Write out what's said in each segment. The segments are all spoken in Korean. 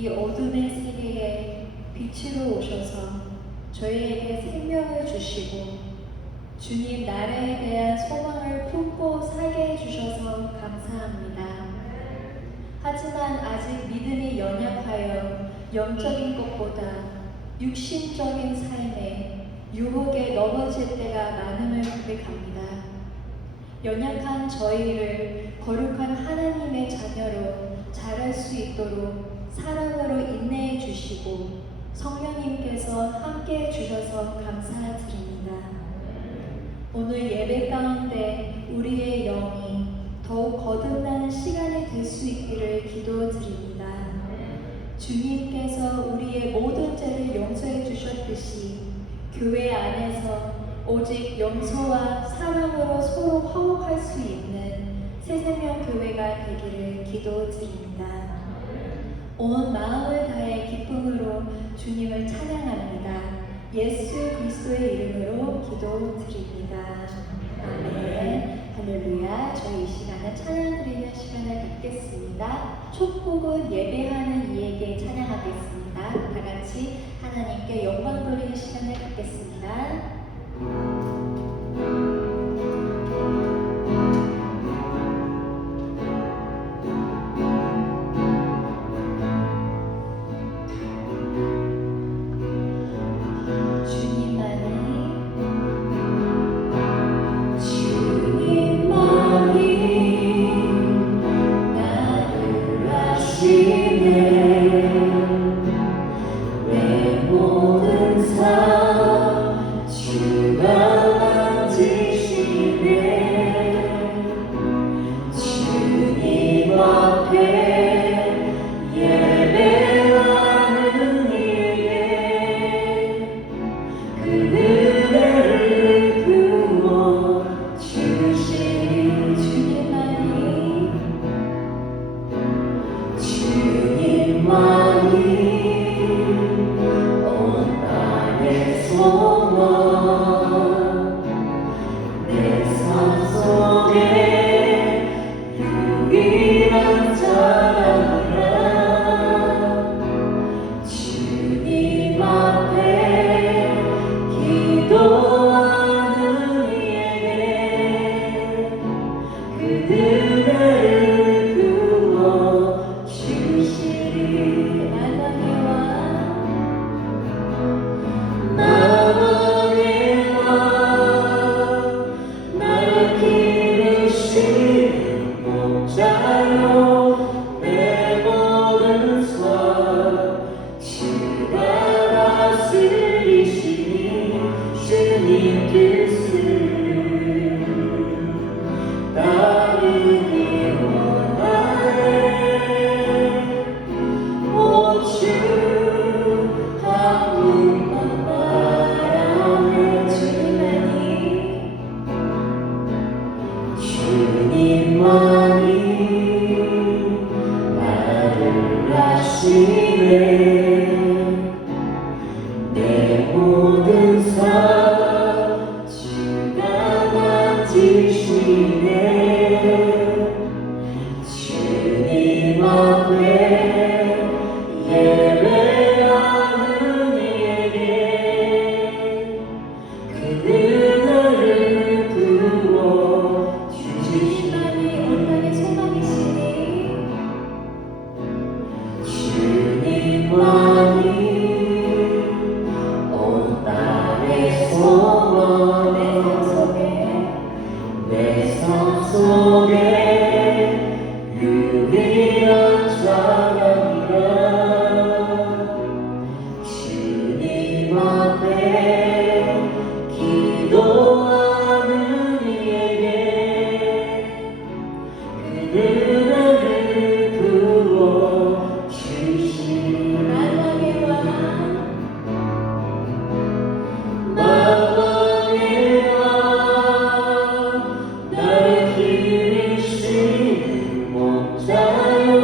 이 어둠의 세계에 빛으로 오셔서 저희에게 생명을 주시고 주님 나라에 대한 소망을 품고 살게 해주셔서 감사합니다. 하지만 아직 믿음이 연약하여 영적인 것보다 육신적인 삶에 유혹에 넘어질 때가 많음을 고백합니다. 연약한 저희를 거룩한 하나님의 자녀로 자랄 수 있도록 사랑으로 인내해 주시고 성령님께서 함께 해 주셔서 감사드립니다. 오늘 예배 가운데 우리의 영이 더욱 거듭나는 시간이 될 수 있기를 기도드립니다. 주님께서 우리의 모든 죄를 용서해 주셨듯이 교회 안에서 오직 용서와 사랑으로 서로 화목할 수 있는 새생명 교회가 되기를 기도드립니다. 온 마음을 다해 기쁨으로 주님을 찬양합니다. 예수 그리스도의 이름으로 기도드립니다. 아멘. 할렐루야. 저희 이 시간은 찬양 드리는 시간을 갖겠습니다. 촉복은 예배하는 이에게 찬양하겠습니다. 다 같이 하나님께 영광 돌리는 시간을 갖겠습니다. 내 모든 삶 주가 만지시 나를 아시네. 내 모든 삶 주가 맡으시네. 주님 앞에 예배하는 이에게 그 은혜를 부어 주님만이 온당의 소망이시니 주님만이 온 땅의 소망. 내 삶 속에 유일한 자랑이라. 주님 앞에 기도하는 이에게 그 은혜를 부어 주시니. 만왕의 왕 만왕의 왕 나를 기리시는 목자요.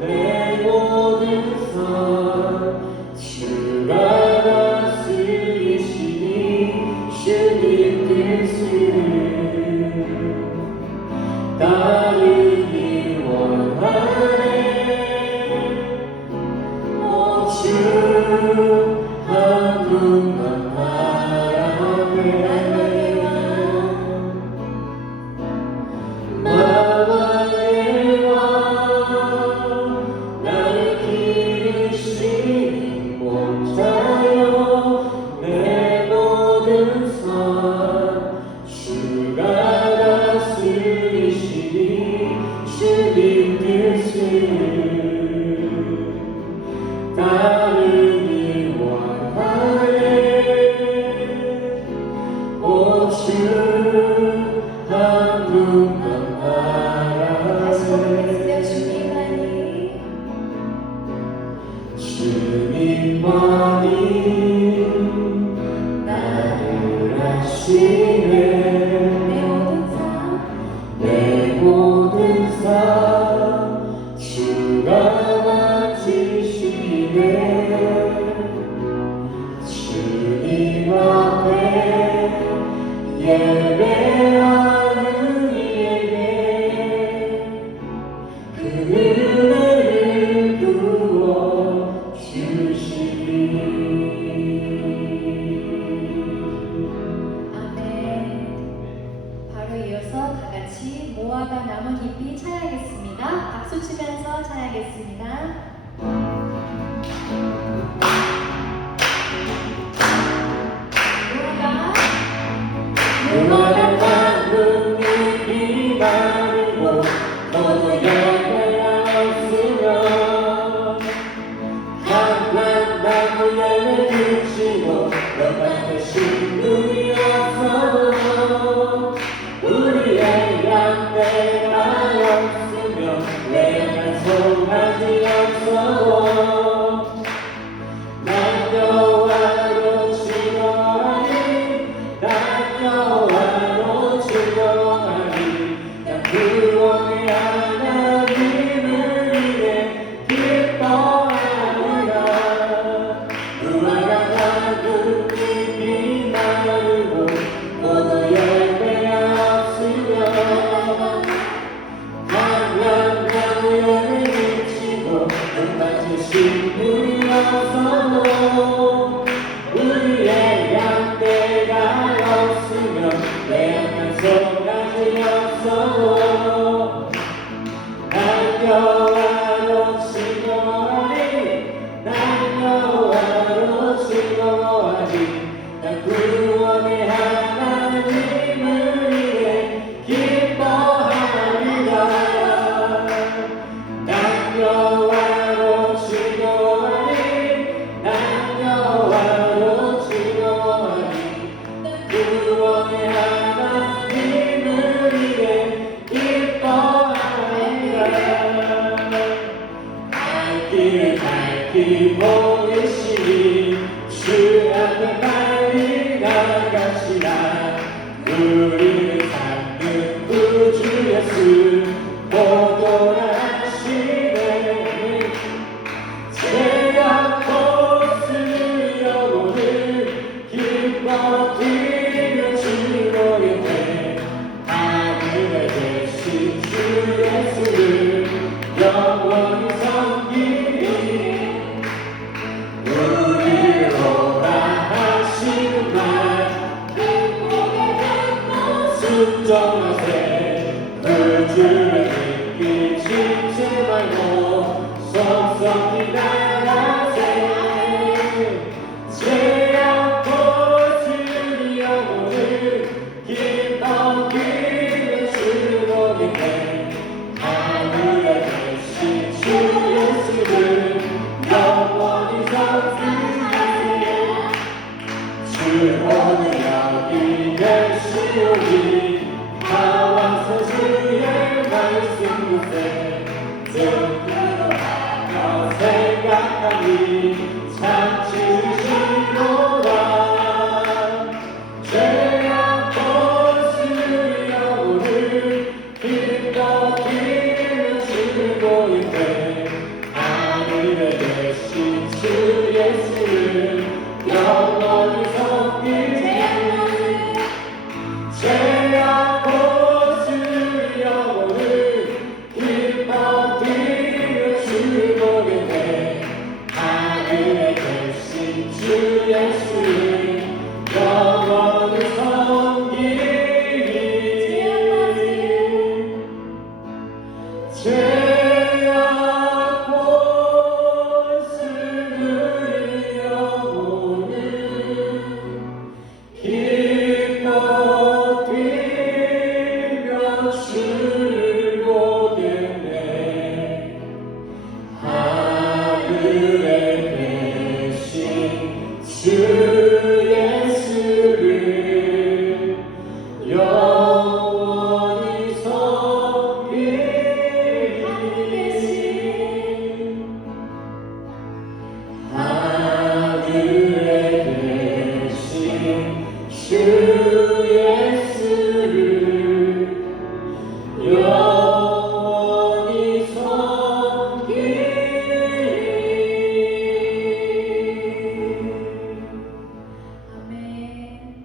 내 모든 삶 주가 다스리시니 주님 뜻을 따르기 원하네. 오 주 한 분만 바라네. 만왕의 왕 나를 기르시는 목자요. 내 모든 삶 주가 다스리시니 주님 뜻을 따르기 원하네. 오 주 한 분만 다시 바라네. 고백했어요. 주님만이 나를 아시네. 내 모든 삶 주가 맡으시네. 주님 앞에 예배하는 이에게 그 은혜를 부어 주시니. 아멘. 바로 이어서 다 같이 모아가 나뭇잎이 찬양하겠습니다. 박수 치면서 찬양하겠습니다. 무화과 나뭇잎이 마르고 너도 열매가 없으며 한만 나무 열매 그치고 너만 대신 눈이 없어도 우리의 양떼가 없으며 외양간 송아지 없어도 난 여호와로 즐거워하니. 난 여호와로 즐거워하니. 난 구원의 하나님을 위해 기뻐하리라. 무화과 나뭇잎이 마르고 포도 열매가 없으며 한양나무 열매 미치고 눈밭에 신물이 없어도 우리의 양떼가 없으며 외양간 송아지 없어도 난 여호와로 즐거워하니. 난 여호와로 즐거워하니. 난 구원의 하나님을 위해 기뻐하리라. 난 여호와로 즐거워하니. 난 여호와로 즐거워하니. 난 구원의 하나님을 위해 기뻐하리라. 갈 길을 보내시니 주 앞에 빨리 나가시라. 우리를 찾는 구주 예수 보도하시네. 섬기나라세 죄악고 주의 영혼을 기뻐 그리며 주보겠네 하늘에 계신 주 예수를 영원히 섬기나세 주 오늘 여기 계시오니 다 와서 주의 말씀 곳에 듣기로 하며 생각하니 참 지으시도다 죄악고 주의 영혼을 기뻐 기르며 즐거이네 하늘에 계신 주 예수를 영원히 섬기네 죄악고 주의 영혼을 기뻐 드리며 즐거겠네 하늘에 계신 주 예수를 영원히 섬기리 죄악고 주의 영혼을 기뻐 뛰며 즐거겠네 하늘에 계신 주 예수를 영원히 섬기리 하늘에 계신 주 예수를 영원히 섬기리 아멘.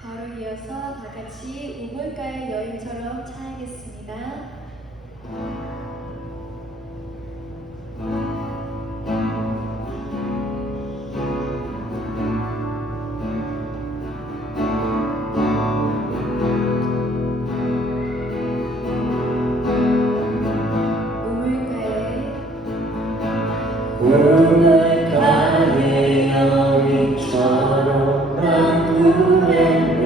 바로 이어서 다 같이 우물가의 여인처럼 찬양하겠습니다. 우물가의 여인처럼 난 구했네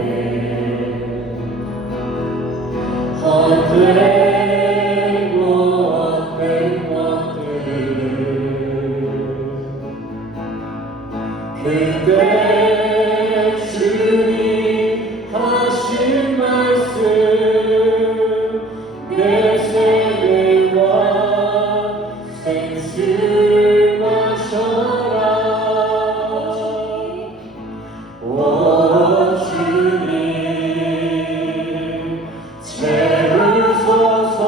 헛되고 헛된 것들을 그때 주님 하신 말씀 내 세계와 생수를 마셔라 오 주님 채우소서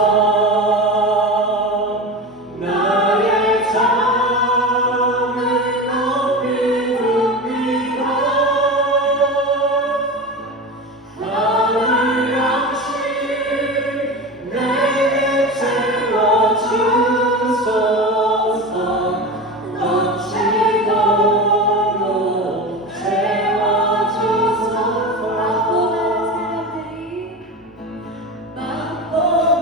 나의 잠을 높이 듭니다 하늘 양식 내게 채워주소서 넘치도록 채워주소서 많고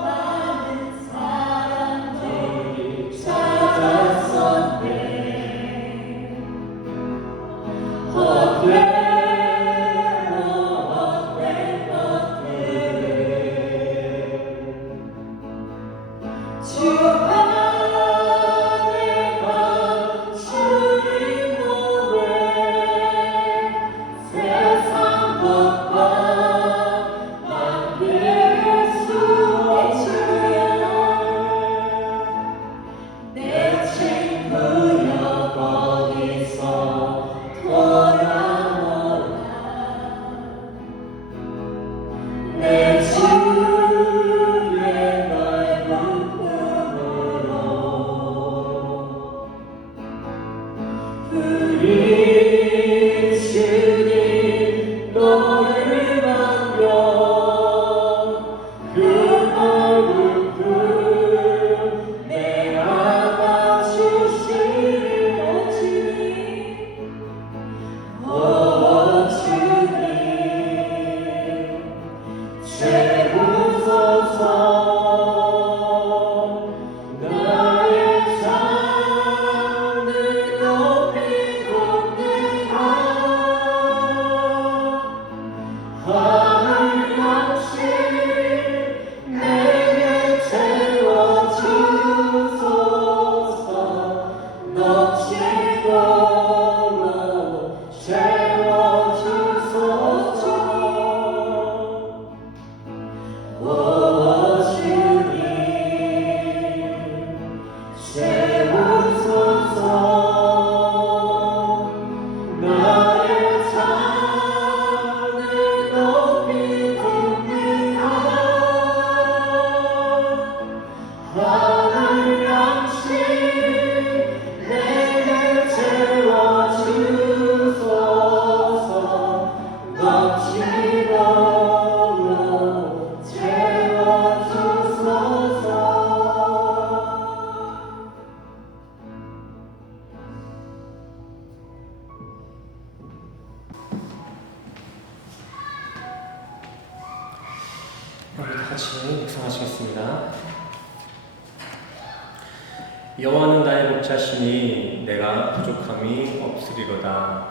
많은 사람들이 찾았었네 헛되고 헛된 것들을 주 안에 감추인 몸에 세상 것과 만들 수 없으려 내 친구여 거기서 돌아오라 내 주의 넓은 품으로 우리 주님 너를 맡겨 그 넓은 품 내 안아 주시리 오 주님 채우소서 나의 삶을 넘치도록 채워주소서. 오 주님 채우소서. 나의 잔을 높이 듭니다. 하늘 양식 내게 채워주소서. 넘치도록 채워주소서. 우리 다 같이 묵상하시겠습니다. 여호와는 나의 목자시니 내가 부족함이 없으리로다.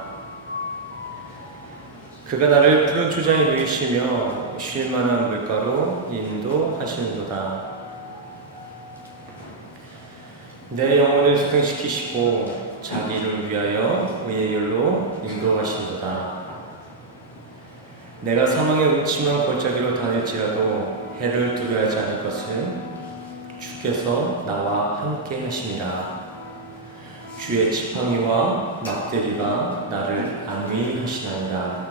그가 나를 푸른 초장에 누이시며 쉴 만한 물가로 인도하시는도다. 내 영혼을 소생시키시고 자기를 위하여 의의 길로 인도하신도다. 내가 사망의 음침한 골짜기로 다닐지라도 해를 두려워하지 않을 것은 주께서 나와 함께 하심이라. 주의 지팡이와 막대기가 나를 안위하시나이다.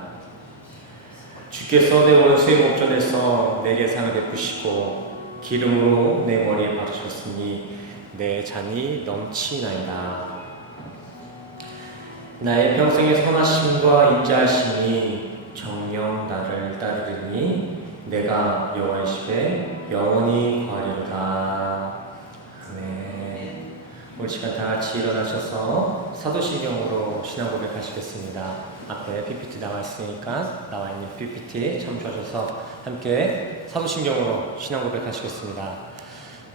주께서 내 원수의 목전에서 내게 상을 베푸시고 기름으로 내 머리에 바르셨으니 내 잔이 넘치나이다. 나의 평생의 선하심과 인자하심이 정녕 나를 따르리니 내가 여호와의 집에 영원히 거하리로다. 아멘. 오늘 시간 다 같이 일어나셔서 사도신경으로 신앙 고백하시겠습니다. 앞에 PPT 나와 있으니까 나와 있는 PPT 참조하셔서 함께 사도신경으로 신앙 고백하시겠습니다.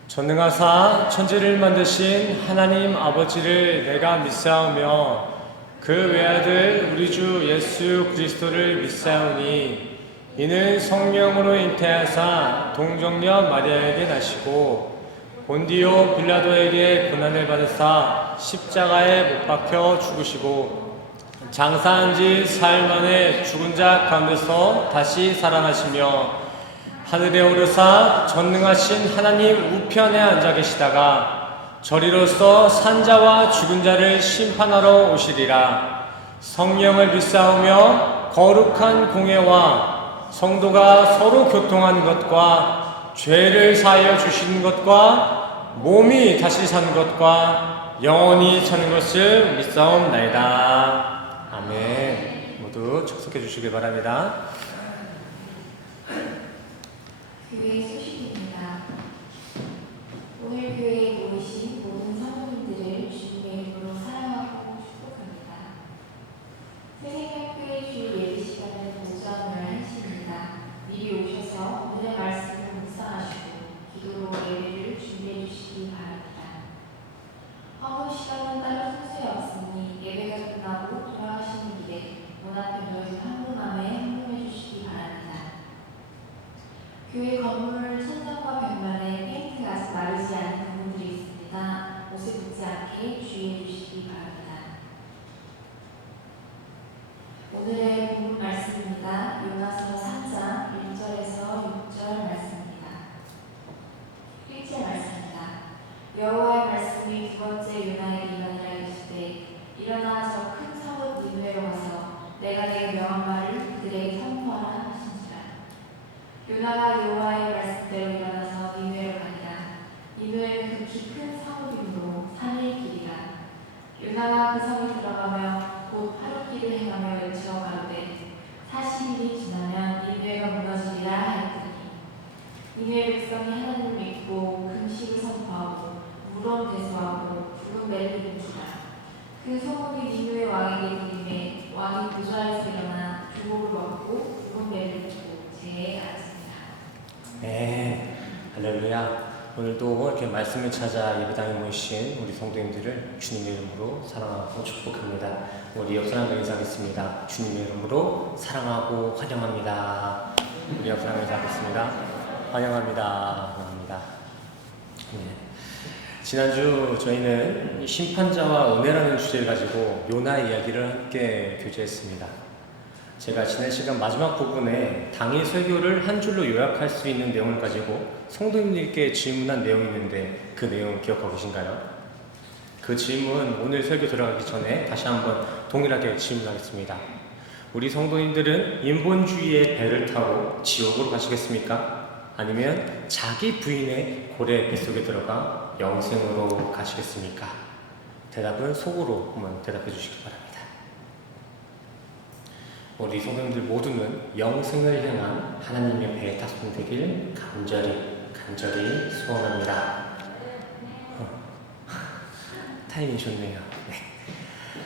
전능하사 천지를 만드신 하나님 아버지를 내가 믿사오며 그 외아들 우리 주 예수 그리스도를 믿사오니 이는 성령으로 잉태하사 동정녀 마리아에게 나시고 본디오 빌라도에게 고난을 받으사 십자가에 못 박혀 죽으시고 장사한 지 사흘 만에 죽은 자 가운데서 다시 살아나시며 하늘에 오르사 전능하신 하나님 우편에 앉아 계시다가 저리로서 산자와 죽은 자를 심판하러 오시리라. 성령을 믿사오며 거룩한 공예와 성도가 서로 교통하는 것과 죄를 사하여 주시는 것과 몸이 다시 사는 것과 영원히 사는 것을 믿사옵나이다. 아멘. 모두 축복해 주시길 바랍니다. 교회 소식입니다. 오늘 교회에 모이신 모든 성도님들을 주님의 이름으로 사랑하고 축복합니다. 새생명교회 주일 예배 시간은 오전 11시입니다. 미리 오셔서 오늘의 말씀을 묵상하시고 기도로 예배를 준비해 주시기 바랍니다. 헌금 시간은 따로 순서에 없으니 예배가 끝나고 돌아가시는 길에 문 앞에 놓여진 헌금함에 헌금해 주시기 바랍니다. 교회 건물 천장과 벽면에 페인트가 아직 마르지 않은 부분들이 있습니다. 옷에 붙지 않게 주의해 주시기 바랍니다. 오늘의 본문 말씀입니다. 요나서 3장 1절에서 6절 말씀입니다. 1절 말씀입니다. 여호와의 말씀이 두 번째 요나에게 임하니라 이르시되 일어나 저 큰 성읍 니느웨로 가서 내가 내게 명한 말을 그들에게 선포하라 하신지라. 요나가 여호와의 말씀대로 일어나서 니느웨로 가니라. 니느웨는 극히 큰 성읍이므로 3일 길이라. 요나가 그 성에 들어가며 곧 하룻길을 행하며 외쳐 가로되 40일이 지나면 니느웨가 무너지리라 하였더니 니느웨 백성이 하나님을 믿고 금식을 선포하고 무덤 대소하고 붉은 매를 입으시라. 그 소문이 니느웨 왕에게 들림에 왕이 부좌에서 일어나 주복을 벗고 붉은 매를 입고 제에 앉습니다. 네, 할렐루야. 오늘도 이렇게 말씀을 찾아 예배당에 모이신 우리 성도님들을 주님의 이름으로 사랑하고 축복합니다. 우리 옆 사람과 인사하겠습니다. 주님의 이름으로 사랑하고 환영합니다. 우리 옆 사람과 인사하겠습니다. 환영합니다. 환영합니다. 네. 지난주 저희는 이 심판자와 은혜라는 주제를 가지고 요나의 이야기를 함께 교제했습니다. 제가 지난 시간 마지막 부분에 당일 설교를 한 줄로 요약할 수 있는 내용을 가지고 성도님들께 질문한 내용이 있는데 그 내용 기억하고 계신가요? 그 질문 오늘 설교 들어가기 전에 다시 한번 동일하게 질문하겠습니다. 우리 성도님들은 인본주의의 배를 타고 지옥으로 가시겠습니까? 아니면 자기 부인의 고래 뱃속에 들어가 영생으로 가시겠습니까? 대답은 속으로 한번 대답해 주시기 바랍니다. 우리 성도님들 모두는 영생을 향한 하나님의 배에 탑승되길 간절히 소원합니다. 타이밍 좋네요. 네.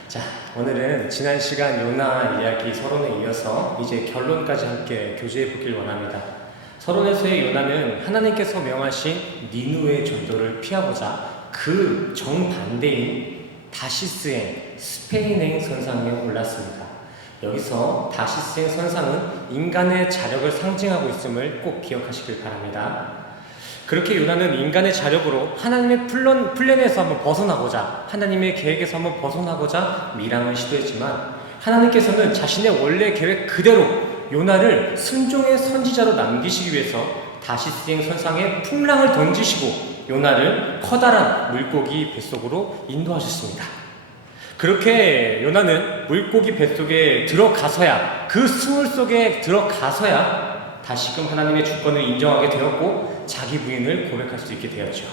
자, 오늘은 지난 시간 요나 이야기 서론에 이어서 이제 결론까지 함께 교제해 보길 원합니다. 서론에서의 요나는 하나님께서 명하신 니느웨 전도를 피하고자 그 정반대인 다시스행, 스페인행 선상에 올랐습니다. 여기서 다시스행 선상은 인간의 자력을 상징하고 있음을 꼭 기억하시길 바랍니다. 그렇게 요나는 인간의 자력으로 하나님의 플랜에서 한번 벗어나고자, 하나님의 계획에서 한번 벗어나고자 밀항을 시도했지만 하나님께서는 자신의 원래 계획 그대로 요나를 순종의 선지자로 남기시기 위해서 다시스행 선상에 풍랑을 던지시고 요나를 커다란 물고기 뱃속으로 인도하셨습니다. 그렇게 요나는 물고기 뱃속에 들어가서야, 그 수물 속에 들어가서야 다시금 하나님의 주권을 인정하게 되었고 자기 부인을 고백할 수 있게 되었죠.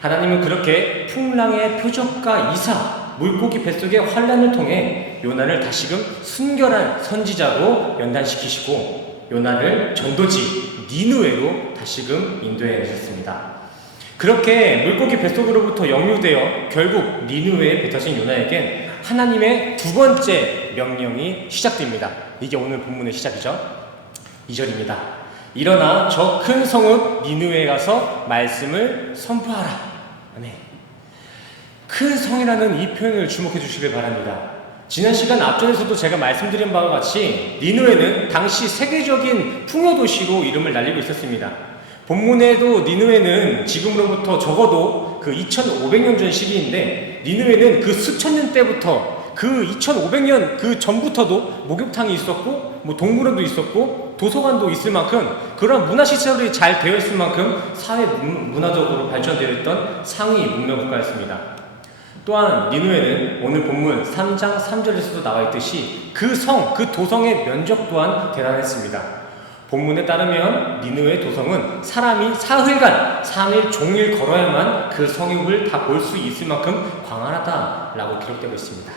하나님은 그렇게 풍랑의 표적과 이사, 물고기 뱃속의 환란을 통해 요나를 다시금 순결한 선지자로 연단시키시고 요나를 전도지 니느웨로 다시금 인도해 내셨습니다. 그렇게 물고기 뱃속으로부터 영유되어 결국 니느웨에 뱉어진 요나에겐 하나님의 두 번째 명령이 시작됩니다. 이게 오늘 본문의 시작이죠. 2절입니다. 일어나 저 큰 성읍 니느웨에 가서 말씀을 선포하라. 아멘. 큰 성이라는 이 표현을 주목해 주시길 바랍니다. 지난 시간 앞전에서도 제가 말씀드린 바와 같이 니느웨는 당시 세계적인 풍요도시로 이름을 날리고 있었습니다. 본문에도 니느웨는 지금으로부터 적어도 그 2500년 전 시기인데 니느웨는 그 수천 년 때부터 그 2500년 그 전부터도 목욕탕이 있었고 뭐 동물원도 있었고 도서관도 있을 만큼 그런 문화시설이 잘 되어 있을 만큼 사회 문화적으로 발전되어 있던 상위 문명 국가였습니다. 또한 니느웨는 오늘 본문 3장 3절에서도 나와 있듯이 그 성, 그 도성의 면적 또한 대단했습니다. 본문에 따르면 니느웨 도성은 사람이 사흘간 3일 종일 걸어야만 그 성읍을 다 볼 수 있을 만큼 광활하다라고 기록되고 있습니다.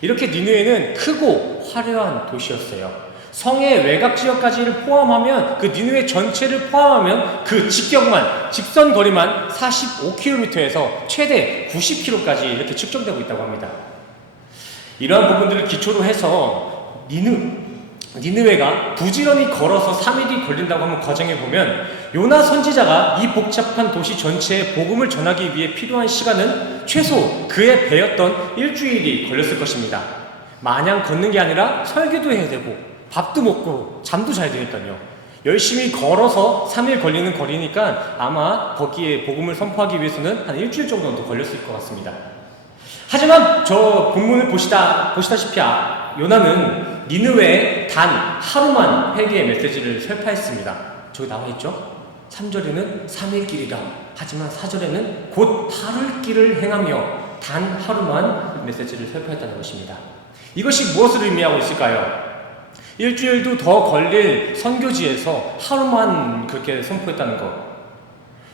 이렇게 니느웨는 크고 화려한 도시였어요. 성의 외곽 지역까지를 포함하면 그 니느웨 전체를 포함하면 그 직선 거리만 45km에서 최대 90km까지 이렇게 측정되고 있다고 합니다. 이러한 부분들을 기초로 해서 니느웨가 부지런히 걸어서 3일이 걸린다고 한번 가정해보면 요나 선지자가 이 복잡한 도시 전체에 복음을 전하기 위해 필요한 시간은 최소 그의 배였던 일주일이 걸렸을 것입니다. 마냥 걷는 게 아니라 설교도 해야 되고 밥도 먹고 잠도 자야 되니까요. 열심히 걸어서 3일 걸리는 거리니까 아마 거기에 복음을 선포하기 위해서는 한 일주일 정도는 더 걸렸을 것 같습니다. 하지만 저 본문을 보시다시피 요나는 니느웨에 단 하루만 회개의 메시지를 설파했습니다. 저기 나와 있죠? 3절에는 3일 길이다. 하지만 4절에는 곧 하루의 길을 행하며 단 하루만 메시지를 설파했다는 것입니다. 이것이 무엇을 의미하고 있을까요? 일주일도 더 걸릴 선교지에서 하루만 그렇게 선포했다는 것.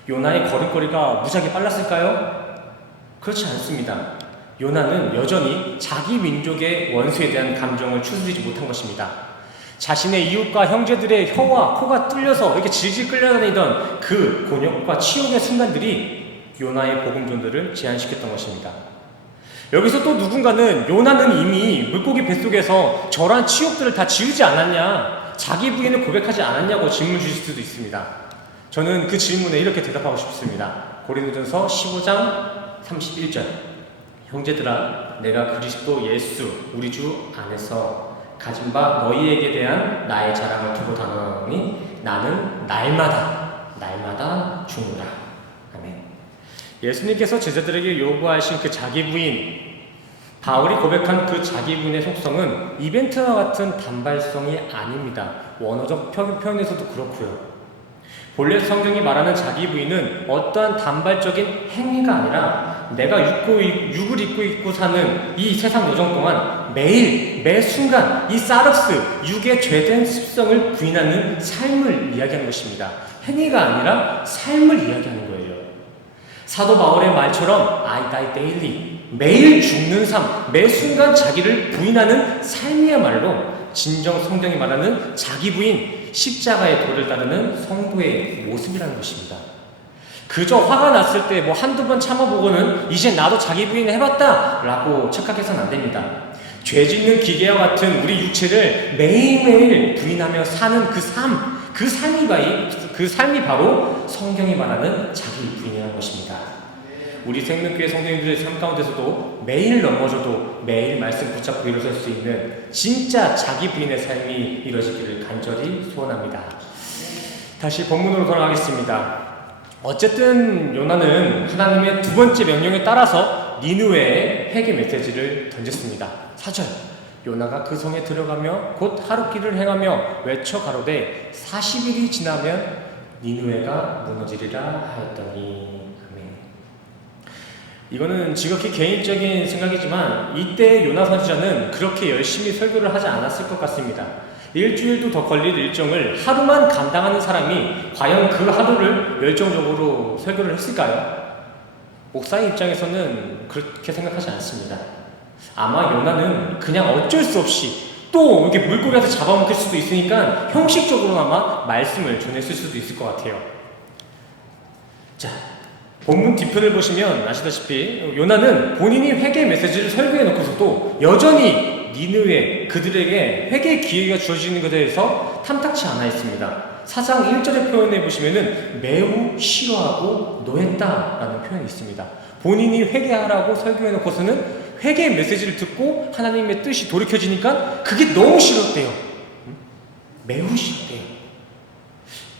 요나의 걸음걸이가 무지하게 빨랐을까요? 그렇지 않습니다. 요나는 여전히 자기 민족의 원수에 대한 감정을 추스리지 못한 것입니다. 자신의 이웃과 형제들의 혀와 코가 뚫려서 이렇게 질질 끌려다니던 그 곤욕과 치욕의 순간들이 요나의 복음 전도를 제한시켰던 것입니다. 여기서 또 누군가는 요나는 이미 물고기 뱃속에서 저러한 치욕들을 다 지우지 않았냐, 자기 부인을 고백하지 않았냐고 질문 주실 수도 있습니다. 저는 그 질문에 이렇게 대답하고 싶습니다. 고린도전서 15장 31절. 형제들아, 내가 그리스도 예수 우리 주 안에서 가진 바 너희에게 대한 나의 자랑을 두고 다노니 나는 날마다 죽노라. 아멘. 예수님께서 제자들에게 요구하신 그 자기 부인, 바울이 고백한 그 자기 부인의 속성은 이벤트와 같은 단발성이 아닙니다. 원어적 표현에서도 그렇고요. 본래 성경이 말하는 자기 부인은 어떠한 단발적인 행위가 아니라 내가 육을 입고 사는 이 세상 여정 동안 매일 매 순간 이 사르스 육의 죄된 습성을 부인하는 삶을 이야기하는 것입니다. 행위가 아니라 삶을 이야기하는 거예요. 사도 바울의 말처럼 I die daily, 매일 죽는 삶, 매 순간 자기를 부인하는 삶이야말로 진정 성경이 말하는 자기 부인, 십자가의 도를 따르는 성도의 모습이라는 것입니다. 그저 화가 났을 때 뭐 한두 번 참아보고는 이제 나도 자기 부인 해봤다 라고 착각해서는 안 됩니다. 죄 짓는 기계와 같은 우리 육체를 매일매일 부인하며 사는 그 삶이 바로 성경이 말하는 자기 부인이라는 것입니다. 우리 생명교회 성도님들의 삶 가운데서도 매일 넘어져도 매일 말씀 붙잡고 일어설 수 있는 진짜 자기 부인의 삶이 이루어지기를 간절히 소원합니다. 다시 본문으로 돌아가겠습니다. 어쨌든 요나는 하나님의 두 번째 명령에 따라서 니느웨에 회개 메시지를 던졌습니다. 4절, 요나가 그 성에 들어가며 곧 하룻길을 행하며 외쳐 가로되 40일이 지나면 니느웨가 무너지리라 하였더니. 이거는 지극히 개인적인 생각이지만 이때 요나 선지자는 그렇게 열심히 설교를 하지 않았을 것 같습니다. 일주일도 더 걸릴 일정을 하루만 감당하는 사람이 과연 그 하루를 열정적으로 설교를 했을까요? 목사의 입장에서는 그렇게 생각하지 않습니다. 아마 요나는 그냥 어쩔 수 없이 또 이렇게 물고기한테 잡아먹힐 수도 있으니까 형식적으로나마 말씀을 전했을 수도 있을 것 같아요. 자, 본문 뒤편을 보시면 아시다시피 요나는 본인이 회개 메시지를 설교해 놓고서도 여전히 니느웨 그들에게 회개 기회가 주어지는 것에 대해서 탐탁치 않아 있습니다. 4장 1절의 표현에 보시면은 매우 싫어하고 노했다라는 표현이 있습니다. 본인이 회개하라고 설교해 놓고서는 회개 메시지를 듣고 하나님의 뜻이 돌이켜지니까 그게 너무 싫었대요. 매우 싫었대요.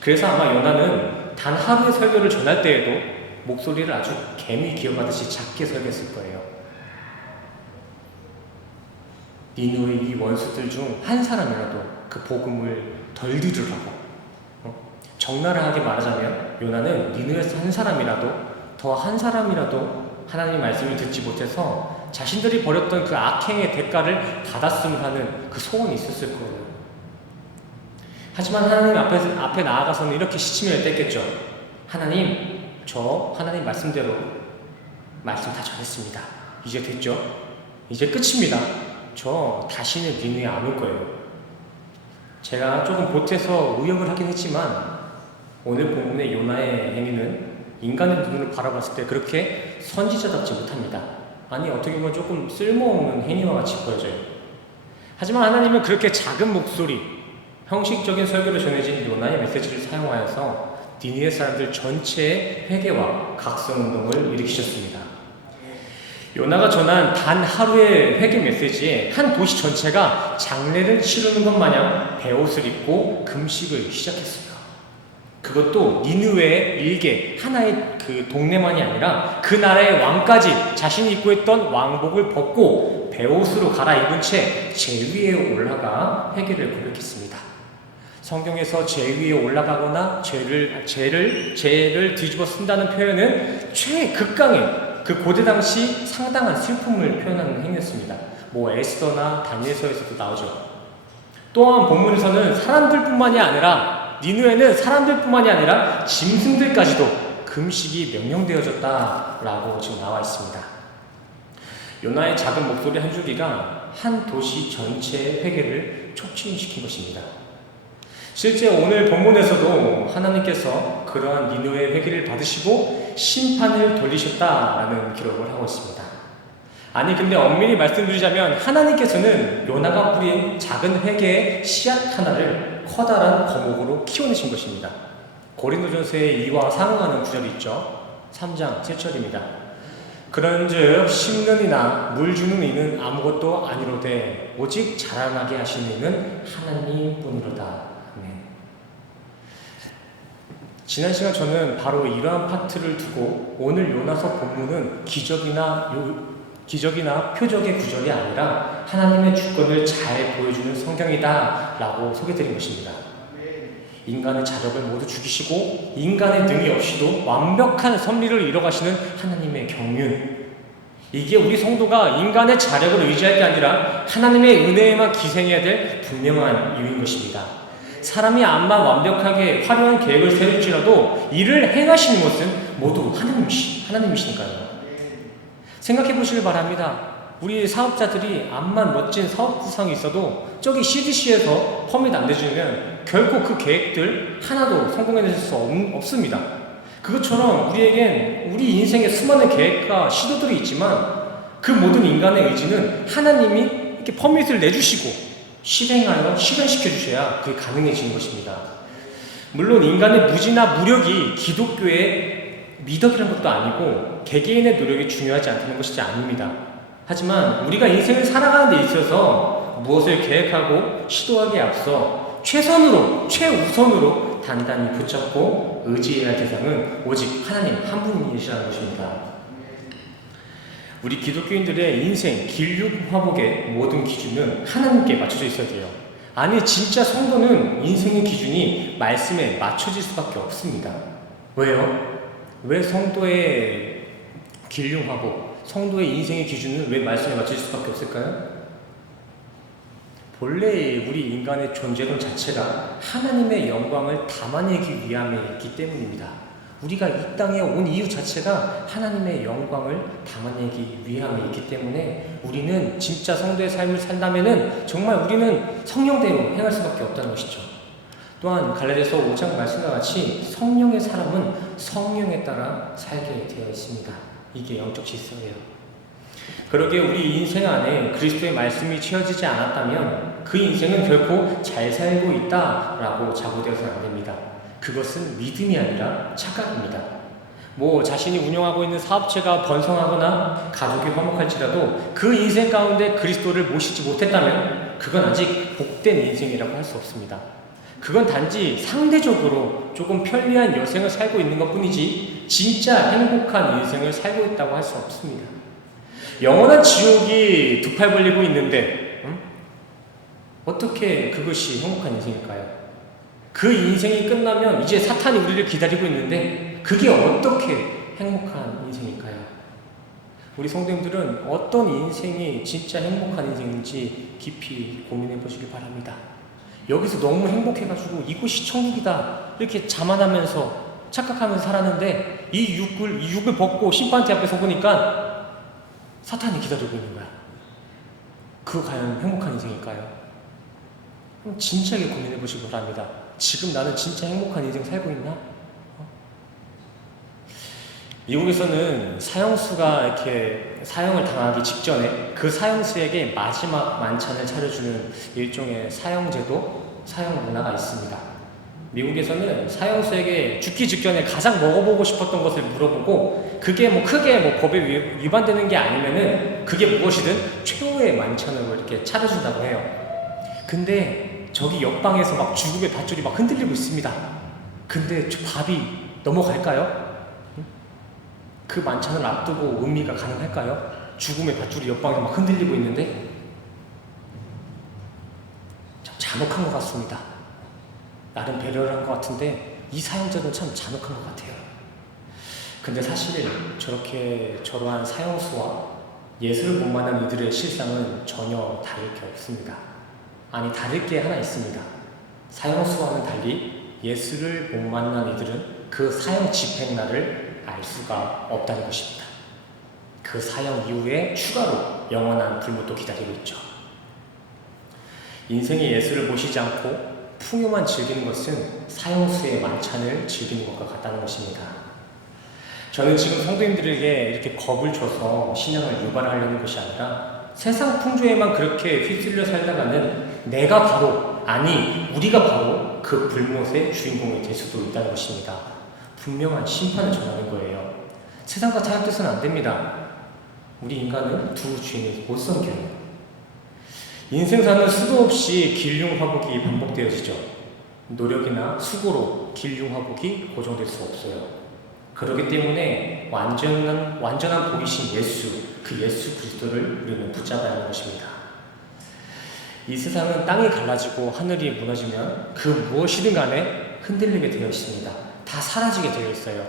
그래서 아마 요나는 단 하루의 설교를 전할 때에도 목소리를 아주 개미 기어가듯이 작게 설교했을 거예요. 니느웨 이 원수들 중 한 사람이라도 그 복음을 덜 들으라고. 적나라하게 말하자면 요나는 니느웨에서 한 사람이라도 더 한 사람이라도 하나님의 말씀을 듣지 못해서 자신들이 벌였던 그 악행의 대가를 받았으면 하는 그 소원이 있었을 거예요. 하지만 하나님 앞에 나아가서는 이렇게 시치미를 뗐겠죠. 하나님, 저 하나님 말씀대로 말씀 다 전했습니다. 이제 됐죠? 이제 끝입니다. 저 다시는 니느웨에 안 올 거예요. 제가 조금 보태서 의역을 하긴 했지만 오늘 본문의 요나의 행위는 인간의 눈으로 바라봤을 때 그렇게 선지자답지 못합니다. 아니 어떻게 보면 조금 쓸모없는 행위와 같이 보여져요. 하지만 하나님은 그렇게 작은 목소리, 형식적인 설교로 전해진 요나의 메시지를 사용하여서 니느웨 사람들 전체의 회개와 각성운동을 일으키셨습니다. 요나가 전한 단 하루의 회개 메시지에 한 도시 전체가 장례를 치르는 것 마냥 베옷을 입고 금식을 시작했어요. 그것도 니느웨의 일개 하나의 그 동네만이 아니라 그 나라의 왕까지 자신이 입고 있던 왕복을 벗고 베옷으로 갈아입은 채 제위에 올라가 회개를 고백했습니다. 성경에서 제위에 올라가거나 죄를 뒤집어 쓴다는 표현은 최극강의 그 고대 당시 상당한 슬픔을 표현하는 행위였습니다. 뭐 에스더나 다니엘서에서도 나오죠. 또한 본문에서는 사람들뿐만이 아니라 니느웨는 사람들뿐만이 아니라 짐승들까지도 금식이 명령되어졌다라고 지금 나와 있습니다. 요나의 작은 목소리 한 줄기가 한 도시 전체의 회개를 촉진시킨 것입니다. 실제 오늘 본문에서도 하나님께서 그러한 니느웨의 회개를 받으시고 심판을 돌리셨다라는 기록을 하고 있습니다. 아니 근데 엄밀히 말씀드리자면 하나님께서는 요나가 뿌린 작은 회개의 씨앗 하나를 커다란 거목으로 키워내신 것입니다. 고린도전서에 이와 상응하는 구절이 있죠. 3장 7절입니다. 그런즉 심는 이나 물 주는 이는 아무것도 아니로되 오직 자라나게 하시는 이는 하나님뿐이로다. 지난 시간 저는 바로 이러한 파트를 두고 오늘 요나서 본문은 기적이나 표적의 구절이 아니라 하나님의 주권을 잘 보여주는 성경이다 라고 소개드린 것입니다. 인간의 자력을 모두 죽이시고 인간의 능이 없이도 완벽한 섭리를 이뤄가시는 하나님의 경륜, 이게 우리 성도가 인간의 자력을 의지할 게 아니라 하나님의 은혜에만 기생해야 될 분명한 이유인 것입니다. 사람이 암만 완벽하게 화려한 계획을 세울지라도 이를 행하시는 것은 모두 하나님이시니까요. 생각해 보시길 바랍니다. 우리 사업자들이 암만 멋진 사업 구상이 있어도 저기 CDC에서 퍼밋 안 내주면 결코 그 계획들 하나도 성공해낼 수 없습니다. 그것처럼 우리에겐 우리 인생에 수많은 계획과 시도들이 있지만 그 모든 인간의 의지는 하나님이 이렇게 퍼밋을 내주시고 실행하여 실현시켜 주셔야 그게 가능해지는 것입니다. 물론 인간의 무지나 무력이 기독교의 미덕이라는 것도 아니고 개개인의 노력이 중요하지 않다는 것이 아닙니다. 하지만 우리가 인생을 살아가는 데 있어서 무엇을 계획하고 시도하기에 앞서 최우선으로 단단히 붙잡고 의지해야 할 대상은 오직 하나님 한 분이시라는 것입니다. 우리 기독교인들의 인생 길육화복의 모든 기준은 하나님께 맞춰져 있어야 돼요. 아니 진짜 성도는 인생의 기준이 말씀에 맞춰질 수밖에 없습니다. 왜요? 왜 성도의 길육화복, 성도의 인생의 기준은 왜 말씀에 맞춰질 수밖에 없을까요? 본래 우리 인간의 존재론 자체가 하나님의 영광을 담아내기 위함에 있기 때문입니다. 우리가 이 땅에 온 이유 자체가 하나님의 영광을 담아내기 위함에 있기 때문에 우리는 진짜 성도의 삶을 산다면은 정말 우리는 성령대로 행할 수밖에 없다는 것이죠. 또한 갈라디아서 5장 말씀과 같이 성령의 사람은 성령에 따라 살게 되어 있습니다. 이게 영적 질서예요. 그러기에 우리 인생 안에 그리스도의 말씀이 채워지지 않았다면 그 인생은 결코 잘 살고 있다라고 자부되어서는 안 됩니다. 그것은 믿음이 아니라 착각입니다. 자신이 운영하고 있는 사업체가 번성하거나 가족이 화목할지라도 그 인생 가운데 그리스도를 모시지 못했다면 그건 아직 복된 인생이라고 할 수 없습니다. 그건 단지 상대적으로 조금 편리한 여생을 살고 있는 것 뿐이지 진짜 행복한 인생을 살고 있다고 할 수 없습니다. 영원한 지옥이 두 팔 벌리고 있는데 어떻게 그것이 행복한 인생일까요? 그 인생이 끝나면 이제 사탄이 우리를 기다리고 있는데 그게 어떻게 행복한 인생일까요? 우리 성도님들은 어떤 인생이 진짜 행복한 인생인지 깊이 고민해 보시길 바랍니다. 여기서 너무 행복해가지고 이곳이 천국이다 이렇게 자만하면서 착각하면서 살았는데 이 육을 벗고 심판대 앞에 서보니까 사탄이 기다리고 있는 거야. 그거 과연 행복한 인생일까요? 진지하게 고민해 보시기 바랍니다. 지금 나는 진짜 행복한 인생 살고 있나? 미국에서는 사형수가 이렇게 사형을 당하기 직전에 그 사형수에게 마지막 만찬을 차려주는 일종의 사형제도, 사형 문화가 있습니다. 미국에서는 사형수에게 죽기 직전에 가장 먹어보고 싶었던 것을 물어보고 그게 크게 법에 위반되는 게 아니면은 그게 무엇이든 최후의 만찬으로 이렇게 차려준다고 해요. 근데 저기 옆방에서 막 죽음의 밧줄이 막 흔들리고 있습니다. 근데 저 밥이 넘어갈까요? 그 만찬을 앞두고 음미가 가능할까요? 죽음의 밧줄이 옆방에서 막 흔들리고 있는데 참 잔혹한 것 같습니다. 나름 배려를 한 것 같은데 이 사형자는 참 잔혹한 것 같아요. 근데 사실 저러한 사형수와 예수를 못 만난 이들의 실상은 전혀 다를 게 없습니다. 아니, 다를 게 하나 있습니다. 사형수와는 달리 예수를 못 만난 이들은 그 사형 집행날을 알 수가 없다는 것입니다. 그 사형 이후에 추가로 영원한 불못도 기다리고 있죠. 인생의 예수를 모시지 않고 풍요만 즐기는 것은 사형수의 만찬을 즐기는 것과 같다는 것입니다. 저는 지금 성도님들에게 이렇게 겁을 줘서 신앙을 유발하려는 것이 아니라 세상 풍조에만 그렇게 휩쓸려 살다가는 내가 바로, 아니 우리가 바로 그 불못의 주인공이 될 수도 있다는 것입니다. 분명한 심판을 전하는 거예요. 세상과 타협돼서는 안 됩니다. 우리 인간은 두 주인을 못 섬겨요. 인생사는 수도 없이 길흉화복이 반복되어지죠. 노력이나 수고로 길 융화복이 고정될 수 없어요. 그렇기 때문에 완전한 복이신 그 예수 그리스도를 우리는 붙잡아야 하는 것입니다. 이 세상은 땅이 갈라지고 하늘이 무너지면 그 무엇이든 간에 흔들리게 되어 있습니다. 다 사라지게 되어 있어요.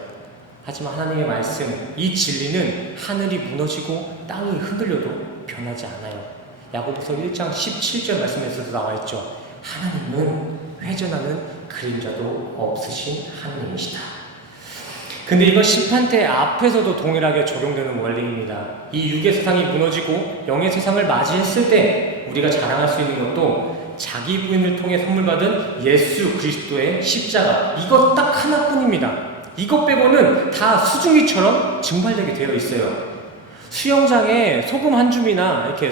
하지만 하나님의 말씀, 이 진리는 하늘이 무너지고 땅이 흔들려도 변하지 않아요. 야고보서 1장 17절 말씀에서도 나와 있죠. 하나님은 회전하는 그림자도 없으신 하나님이시다. 근데 이건 심판대 앞에서도 동일하게 적용되는 원리입니다. 이 육의 세상이 무너지고 영의 세상을 맞이했을 때 우리가 자랑할 수 있는 것도 자기 부인을 통해 선물 받은 예수 그리스도의 십자가, 이것 딱 하나뿐입니다. 이것 빼고는 다 수증기처럼 증발되게 되어 있어요. 수영장에 소금 한 줌이나 이렇게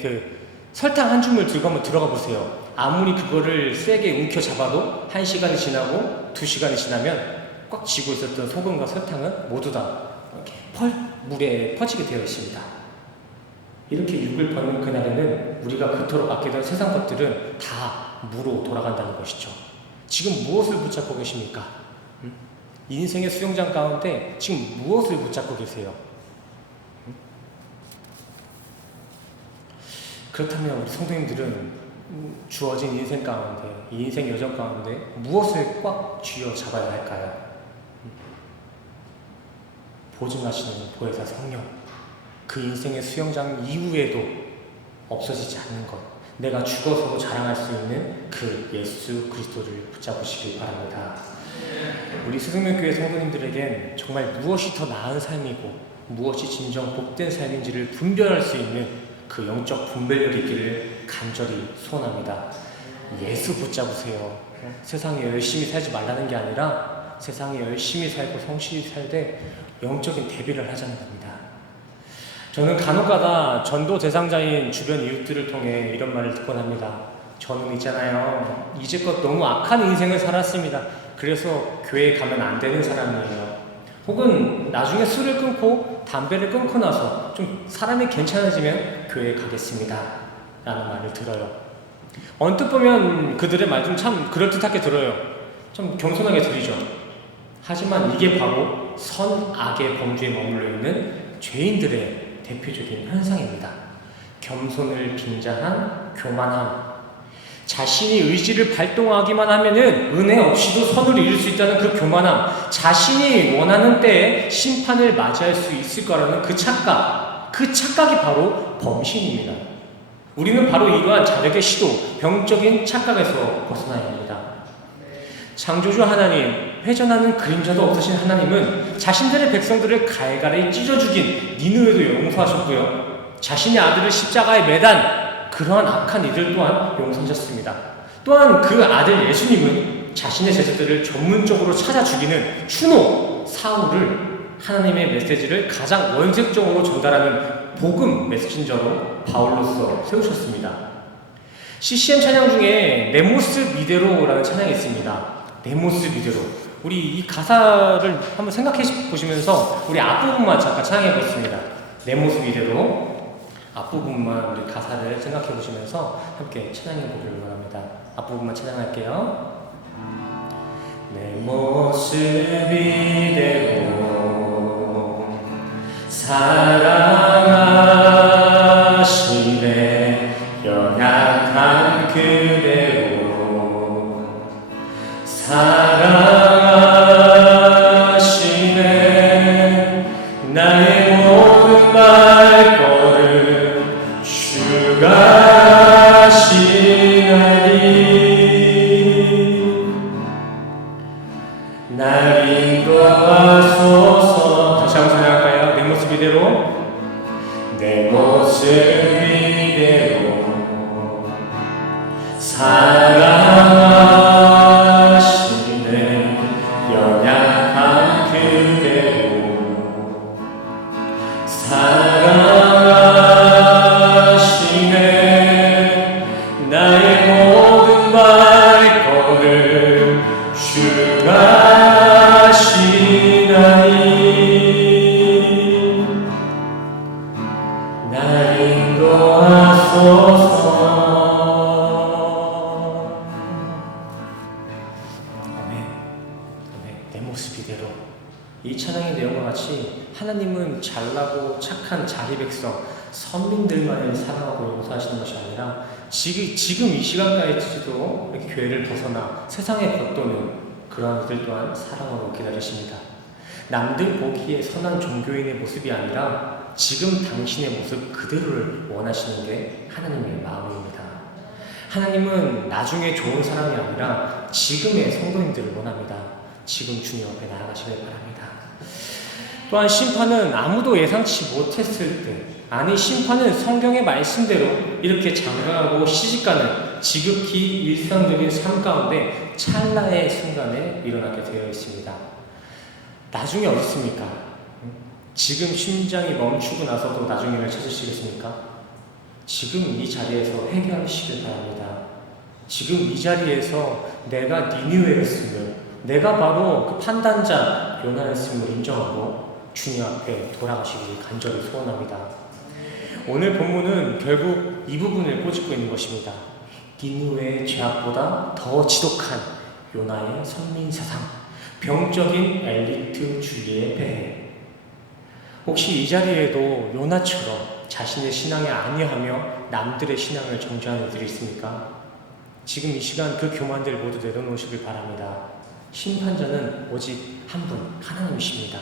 그 설탕 한 줌을 들고 한번 들어가 보세요. 아무리 그거를 세게 움켜 잡아도 1시간이 지나고 2시간이 지나면 꽉 쥐고 있었던 소금과 설탕은 모두 다 이렇게 물에 퍼지게 되어 있습니다. 이렇게 육을 벗는 그날에는 우리가 그토록 아끼던 세상 것들은 다 무로 돌아간다는 것이죠. 지금 무엇을 붙잡고 계십니까? 인생의 수영장 가운데 지금 무엇을 붙잡고 계세요? 그렇다면 우리 성도님들은 주어진 인생 가운데, 이 인생 여정 가운데 무엇을 꽉 쥐어 잡아야 할까요? 보증하시는 보혜사 성령, 그 인생의 수영장 이후에도 없어지지 않는 것, 내가 죽어서도 자랑할 수 있는 그 예수 그리스도를 붙잡으시길 바랍니다. 우리 스승명교회 성도님들에겐 정말 무엇이 더 나은 삶이고 무엇이 진정 복된 삶인지를 분별할 수 있는 그 영적 분별력이 있기를 간절히 소원합니다. 예수 붙잡으세요. 세상에 열심히 살지 말라는 게 아니라 세상에 열심히 살고 성실히 살되 영적인 대비를 하자는 겁니다. 저는 간혹가다 전도 대상자인 주변 이웃들을 통해 이런 말을 듣곤 합니다. 저는 있잖아요, 이제껏 너무 악한 인생을 살았습니다. 그래서 교회에 가면 안 되는 사람이에요. 혹은 나중에 술을 끊고 담배를 끊고 나서 좀 사람이 괜찮아지면 교회에 가겠습니다 라는 말을 들어요. 언뜻 보면 그들의 말 좀 참 그럴듯하게 들어요. 좀 겸손하게 들리죠. 하지만 이게 바로 선악의 범주에 머물러 있는 죄인들의 대표적인 현상입니다. 겸손을 빙자한 교만함, 자신이 의지를 발동하기만 하면은 은혜 없이도 선을 이룰 수 있다는 그 교만함, 자신이 원하는 때에 심판을 맞이할 수 있을 거라는 그 착각이 바로 범신입니다. 우리는 바로 이러한 자력의 시도, 병적인 착각에서 벗어나야 합니다. 창조주 하나님, 회전하는 그림자도 없으신 하나님은 자신들의 백성들을 갈갈이 찢어 죽인 니느웨도 용서하셨고요, 자신의 아들을 십자가에 매단 그러한 악한 이들 또한 용서하셨습니다. 또한 그 아들 예수님은 자신의 제자들을 전문적으로 찾아 죽이는 추노 사울을 하나님의 메시지를 가장 원색적으로 전달하는 복음 메신저로 바울로서 세우셨습니다. CCM 찬양 중에 내 모습 이대로라는 찬양이 있습니다. 내 모습 이대로. 우리 이 가사를 한번 생각해 보시면서 우리 앞부분만 잠깐 찬양해 보겠습니다. 내 모습 이대로. 앞부분만 우리 가사를 생각해 보시면서 함께 찬양해 보기를 원합니다. 앞부분만 찬양할게요. 내 모습 이대로 사랑하시네, 연약한 그대로 사랑하시네, 나의 모든 발걸음 주가 하시나니 날 인도하소서. 다시 한번 찬양할까요? 내 모습 이대로, 내 모습 이대로 사랑하시네, 연약한 그대로 사랑하시네, 나의 모든 발걸음 주가 하시나니 날 인도하소서. 아멘. 하나님은 잘나고 착한 자기 백성, 선민들만을 사랑하고 용서하시는 것이 아니라 지금 이 시간까지도 이렇게 교회를 벗어나 세상에 겉도는 그러한 이들 또한 사랑하고 기다리십니다. 남들 보기에 선한 종교인의 모습이 아니라 지금 당신의 모습 그대로를 원하시는 게 하나님의 마음입니다. 하나님은 나중에 좋은 사람이 아니라 지금의 성도님들을 원합니다. 지금 주님 앞에 나아가시길 바랍니다. 또한 심판은 아무도 예상치 못했을 때, 아니 심판은 성경의 말씀대로 이렇게 장가하고 시집가는 지극히 일상적인 삶 가운데 찰나의 순간에 일어나게 되어 있습니다. 나중에 어디 있습니까? 지금 심장이 멈추고 나서도 나중에를 찾으시겠습니까? 지금 이 자리에서 회개하시길 바랍니다. 지금 이 자리에서 내가 니느웨였음을, 내가 바로 그 판단자 요나였음을 인정하고 주님 앞에 돌아가시길 간절히 소원합니다. 오늘 본문은 결국 이 부분을 꼬집고 있는 것입니다. 니느웨의 죄악보다 더 지독한 요나의 선민사상, 병적인 엘리트주의의 폐해. 혹시 이 자리에도 요나처럼 자신의 신앙에 안위하며 남들의 신앙을 정죄하는 이들이 있습니까? 지금 이 시간 그 교만들 모두 내려놓으시길 바랍니다. 심판자는 오직 한 분, 하나님이십니다.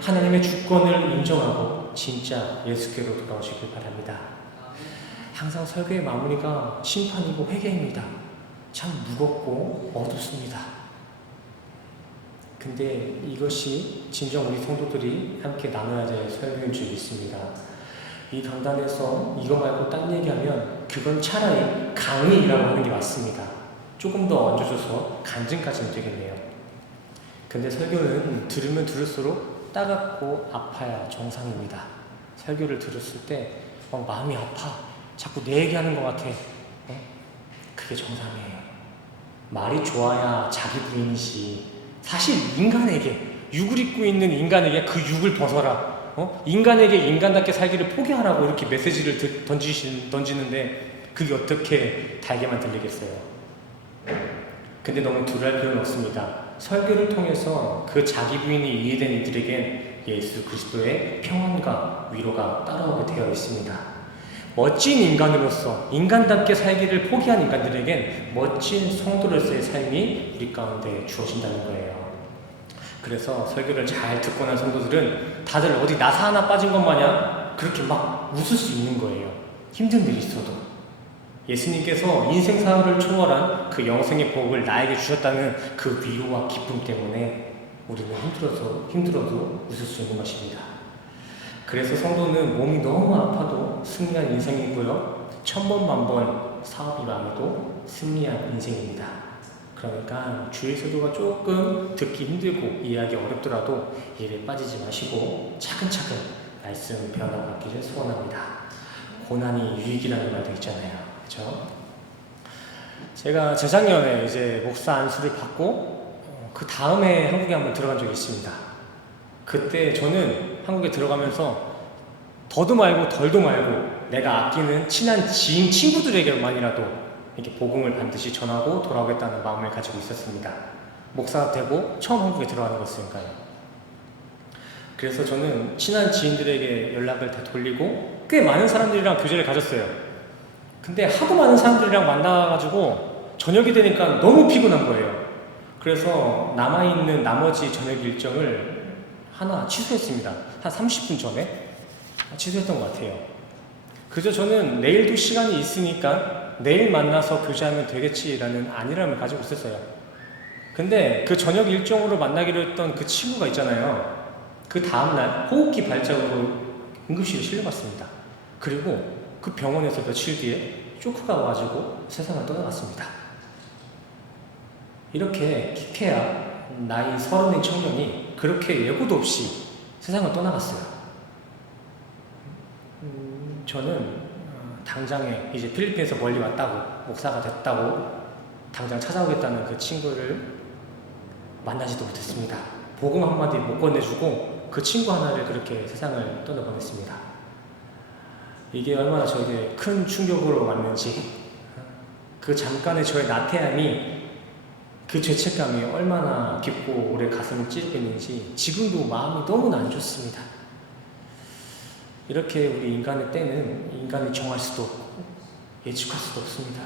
하나님의 주권을 인정하고 진짜 예수께로 돌아오시길 바랍니다. 항상 설교의 마무리가 심판이고 회개입니다. 참 무겁고 어둡습니다. 근데 이것이 진정 우리 성도들이 함께 나눠야 될 설교인 줄 믿습니다. 이 강단에서 이거 말고 딴 얘기하면 그건 차라리 강의라고 하는 게 맞습니다. 조금 더 얹어줘서 간증까지는 되겠네요. 근데 설교는 들으면 들을수록 따갑고 아파야 정상입니다. 설교를 들었을 때 마음이 아파. 자꾸 내 얘기하는 것 같아. 그게 정상이에요. 말이 좋아야 자기 부인이지. 사실 인간에게, 육을 입고 있는 인간에게 그 육을 벗어라. 인간에게 인간답게 살기를 포기하라고 이렇게 메시지를 던지는데 그게 어떻게 달게만 들리겠어요. 근데 너무 두려울 필요는 없습니다. 설교를 통해서 그 자기 부인이 이해된 이들에겐 예수 그리스도의 평안과 위로가 따라오게 되어 있습니다. 멋진 인간으로서 인간답게 살기를 포기한 인간들에겐 멋진 성도로서의 삶이 우리 가운데 주어진다는 거예요. 그래서 설교를 잘 듣고 난 성도들은 다들 어디 나사 하나 빠진 것 마냥 그렇게 막 웃을 수 있는 거예요. 힘든 일이 있어도. 예수님께서 인생 사고를 초월한 그 영생의 복을 나에게 주셨다는 그 위로와 기쁨 때문에 우리는 힘들어도 웃을 수 있는 것입니다. 그래서 성도는 몸이 너무 아파도 승리한 인생이고요. 1000번 만번 사업이 망해도 승리한 인생입니다. 그러니까 주일 설교가 조금 듣기 힘들고 이해하기 어렵더라도 일에 빠지지 마시고 차근차근 말씀 배워나가기를 소원합니다. 고난이 유익이라는 말도 있잖아요. 그렇죠? 제가 재작년에 이제 목사 안수를 받고 그 다음에 한국에 한번 들어간 적이 있습니다. 그때 저는 한국에 들어가면서 더도 말고 덜도 말고 내가 아끼는 친한 지인 친구들에게만이라도 이렇게 복음을 반드시 전하고 돌아오겠다는 마음을 가지고 있었습니다. 목사가 되고 처음 한국에 들어가는 것이니까요. 그래서 저는 친한 지인들에게 연락을 다 돌리고 꽤 많은 사람들이랑 교제를 가졌어요. 근데 하도 많은 사람들이랑 만나가지고 저녁이 되니까 너무 피곤한 거예요. 그래서 남아있는 나머지 저녁 일정을 하나 취소했습니다. 한 30분 전에 취소했던 것 같아요. 그저 저는 내일도 시간이 있으니까 내일 만나서 교제하면 되겠지라는 안일함을 가지고 있었어요. 근데 그 저녁 일정으로 만나기로 했던 그 친구가 있잖아요. 그 다음날 호흡기 발작으로 응급실에 실려갔습니다. 그리고 그 병원에서 며칠 뒤에 쇼크가 와가지고 세상을 떠나갔습니다. 이렇게 키케야 나이 30의 청년이 그렇게 예고도 없이 세상을 떠나갔어요. 저는 당장에 이제 필리핀에서 멀리 왔다고 목사가 됐다고 당장 찾아오겠다는 그 친구를 만나지도 못했습니다. 복음 한마디 못 건네주고 그 친구 하나를 그렇게 세상을 떠나보냈습니다. 이게 얼마나 저에게 큰 충격으로 왔는지, 그 잠깐의 저의 나태함이, 그 죄책감이 얼마나 깊고 오래 가슴을 찌르고 있는지 지금도 마음이 너무나 안 좋습니다. 이렇게 우리 인간의 때는 인간이 정할 수도 없고 예측할 수도 없습니다.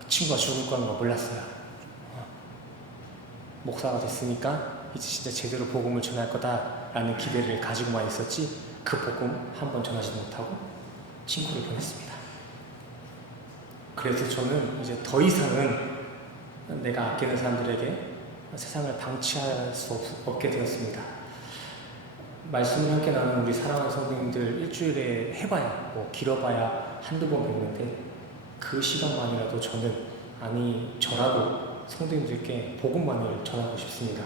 그 친구가 죽을 거는 거 몰랐어요. 목사가 됐으니까 이제 진짜 제대로 복음을 전할 거다라는 기대를 가지고만 있었지 그 복음 한 번 전하지도 못하고 친구를 보냈습니다. 그래서 저는 이제 더 이상은 내가 아끼는 사람들에게 세상을 방치할 수 없게 되었습니다. 말씀을 함께 나누는 우리 사랑하는 성도님들 일주일에 해봐야 길어봐야 한두 번 뵙는데 그 시간만이라도 저라도 성도님들께 복음만을 전하고 싶습니다.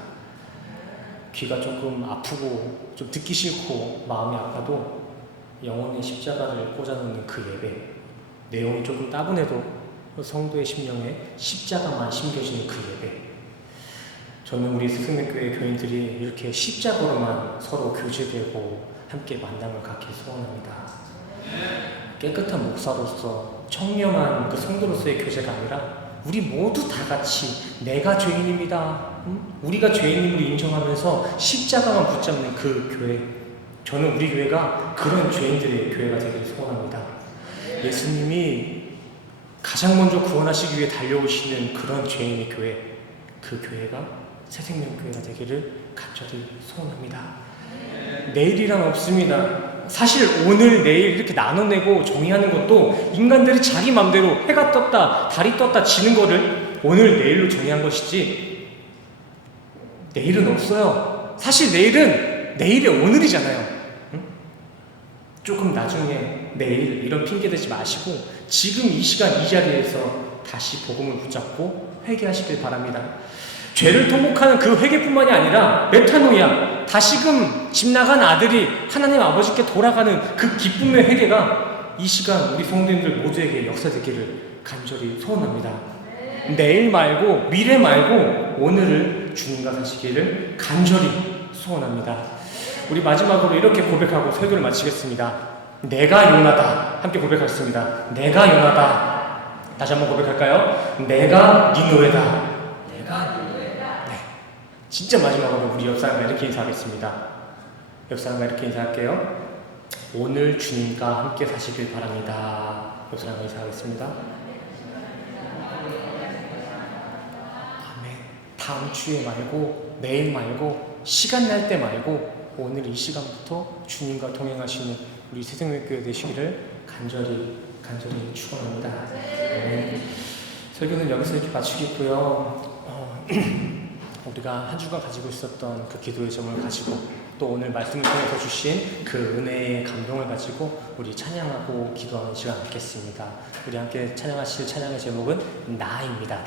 귀가 조금 아프고 좀 듣기 싫고 마음이 아파도 영혼의 십자가를 꽂아놓는 그 예배, 내용이 조금 따분해도 성도의 심령에 십자가만 심겨지는 그 예배, 저는 우리 스승님교회 교인들이 이렇게 십자가로만 서로 교제되고 함께 만남을 갖길 소원합니다. 깨끗한 목사로서 청렴한 그 성도로서의 교제가 아니라 우리 모두 다 같이 내가 죄인입니다. 우리가 죄인임을 인정하면서 십자가만 붙잡는 그 교회, 저는 우리 교회가 그런 죄인들의 교회가 되길 소원합니다. 예수님이 가장 먼저 구원하시기 위해 달려오시는 그런 죄인의 교회, 그 교회가 새생명교회가 되기를 간절히 소원합니다. 내일이란 없습니다. 사실 오늘 내일 이렇게 나눠내고 정의하는 것도 인간들이 자기 맘대로 해가 떴다 달이 떴다 지는 거를 오늘 내일로 정의한 것이지 내일은 없어요. 사실 내일이 오늘이잖아요. 조금 나중에 내일 이런 핑계 대지 마시고 지금 이 시간 이 자리에서 다시 복음을 붙잡고 회개하시길 바랍니다. 죄를 통곡하는 그 회개뿐만이 아니라 메타노이아, 다시금 집 나간 아들이 하나님 아버지께 돌아가는 그 기쁨의 회개가 이 시간 우리 성도님들 모두에게 역사되기를 간절히 소원합니다. 내일 말고 미래 말고 오늘을 주님과 사시기를 간절히 소원합니다. 우리 마지막으로 이렇게 고백하고 설교를 마치겠습니다. 내가 요나다. 함께 고백하겠습니다. 내가 요나다. 다시 한번 고백할까요? 내가 니느웨다. 진짜 마지막으로 우리 옆사람과 이렇게 인사하겠습니다. 옆사람과 이렇게 인사할게요. 오늘 주님과 함께 사시길 바랍니다. 옆사람과 인사하겠습니다. 아멘. 다음 주에 말고 내일 말고 시간 날 때 말고 오늘 이 시간부터 주님과 동행하시는 우리 새생명교회 되시기를 간절히 축원합니다. 설교는 여기서 이렇게 마치겠고요. 우리가 한 주간 가지고 있었던 그 기도의 점을 가지고 또 오늘 말씀을 통해서 주신 그 은혜의 감동을 가지고 우리 찬양하고 기도하는 시간 갖겠습니다. 우리 함께 찬양하실 찬양의 제목은 나입니다.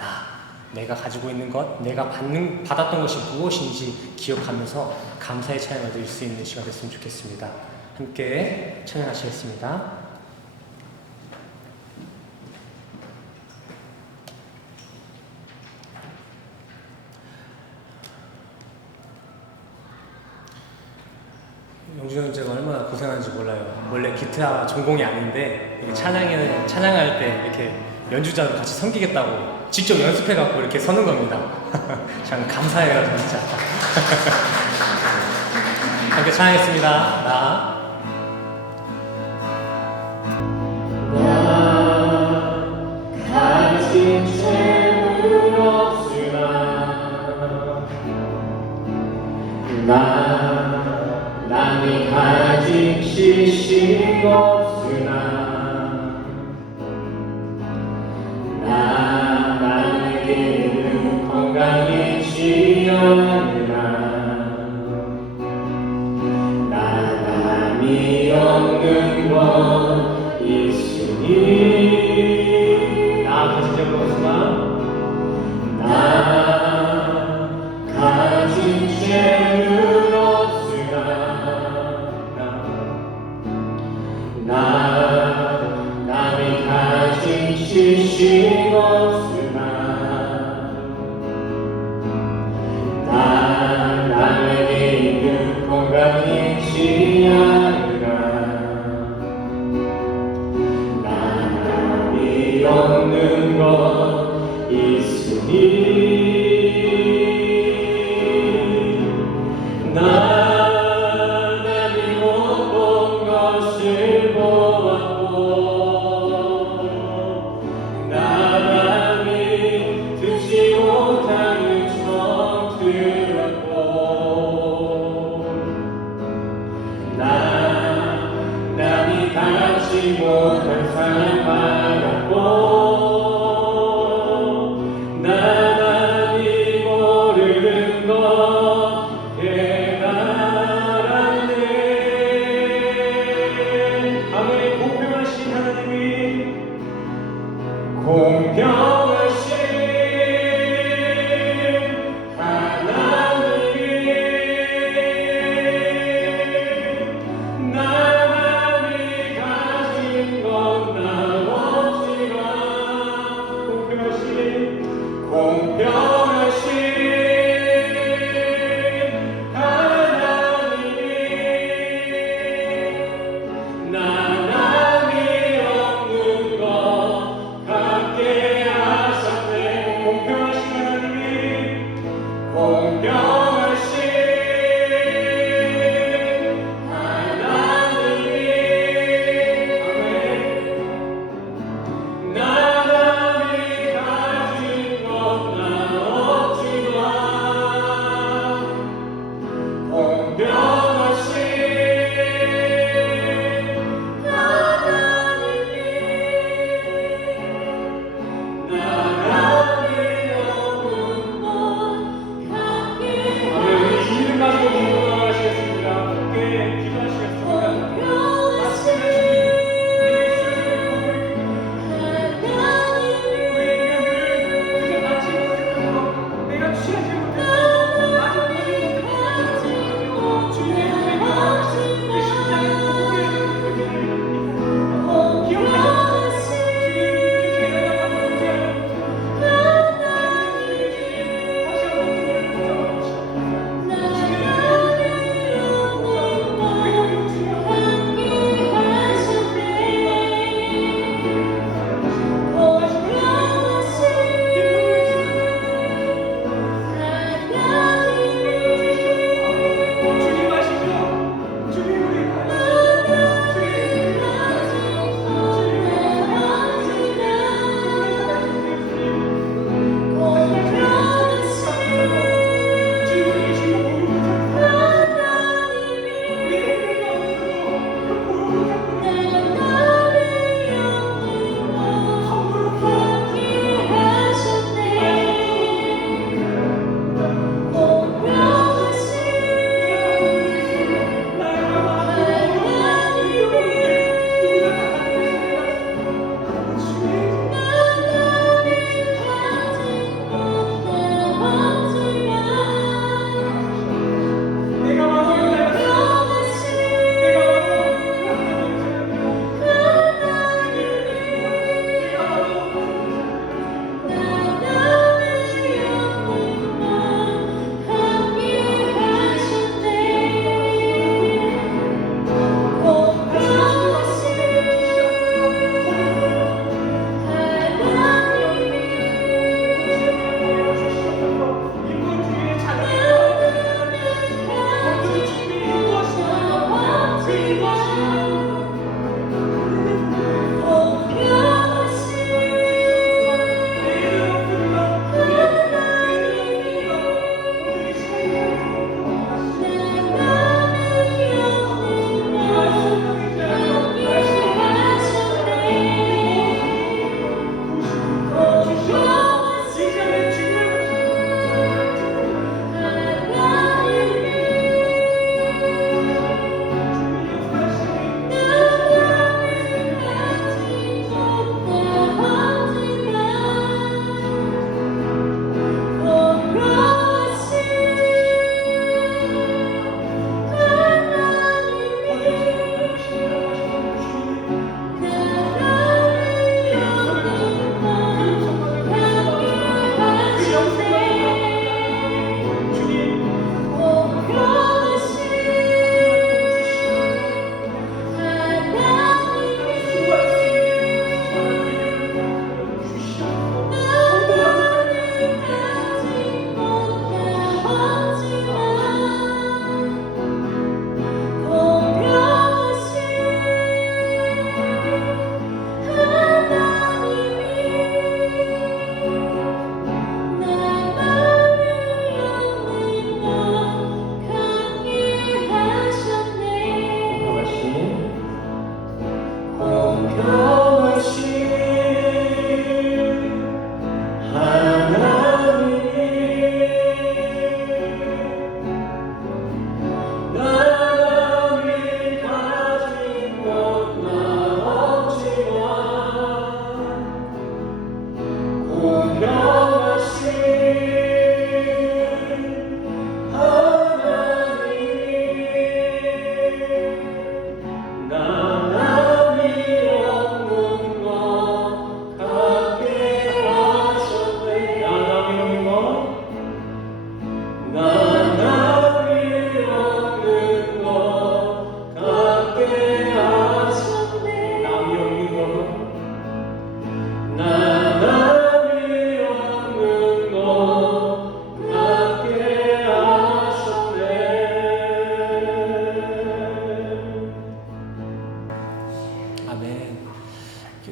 내가 가지고 있는 것, 내가 받았던 것이 무엇인지 기억하면서 감사의 찬양을 드릴 수 있는 시간 됐으면 좋겠습니다. 함께 찬양하시겠습니다. 영준 형제가 얼마나 고생하는지 몰라요. 원래 기타 전공이 아닌데 찬양할 때 이렇게 연주자로 같이 섬기겠다고 직접 연습해갖고 이렇게 서는 겁니다. 참 감사해요, 진짜. 함께 찬양했습니다. 나 가진 채는 없으나 남이 가진 지식 없으나 나에게는 건강이지 않으나 남이 없는 것 있으니 나 가진 적 없으나 나 가진 죄는 없으나 남이 가진 지식 없으나 남에게 있는 건강이지 않으나 받지 못한 사랑 받았고 나만이 모르는 것 깨달았네. 아멘. 공평하신 하나님이 공평하신 하나님이 나만이 가진 건 나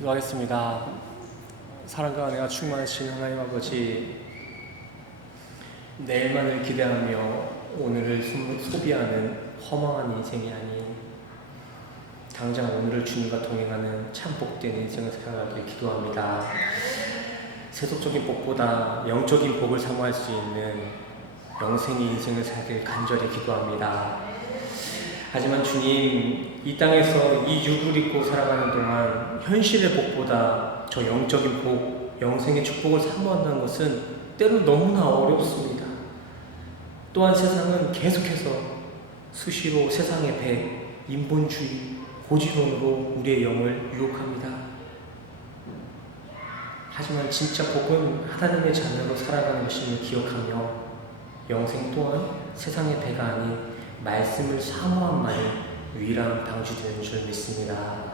기도하겠습니다. 사랑과 은혜가 충만하신 하나님 아버지, 내일만을 기대하며 오늘을 소비하는 허망한 인생이 아닌 당장 오늘을 주님과 동행하는 참 복된 인생을 살아가길 기도합니다. 세속적인 복보다 영적인 복을 사모할 수 있는 영생의 인생을 살길 간절히 기도합니다. 하지만 주님, 이 땅에서 이 육을 입고 살아가는 동안 현실의 복보다 저 영적인 복, 영생의 축복을 사모한다는 것은 때로 너무나 어렵습니다. 또한 세상은 계속해서 수시로 세상의 배, 인본주의, 고지론으로 우리의 영을 유혹합니다. 하지만 진짜 복은 하나님의 자녀로 살아가는 것임을 기억하며 영생 또한 세상의 배가 아닌 말씀을 사모한만이 유일한 방주되는 줄 믿습니다.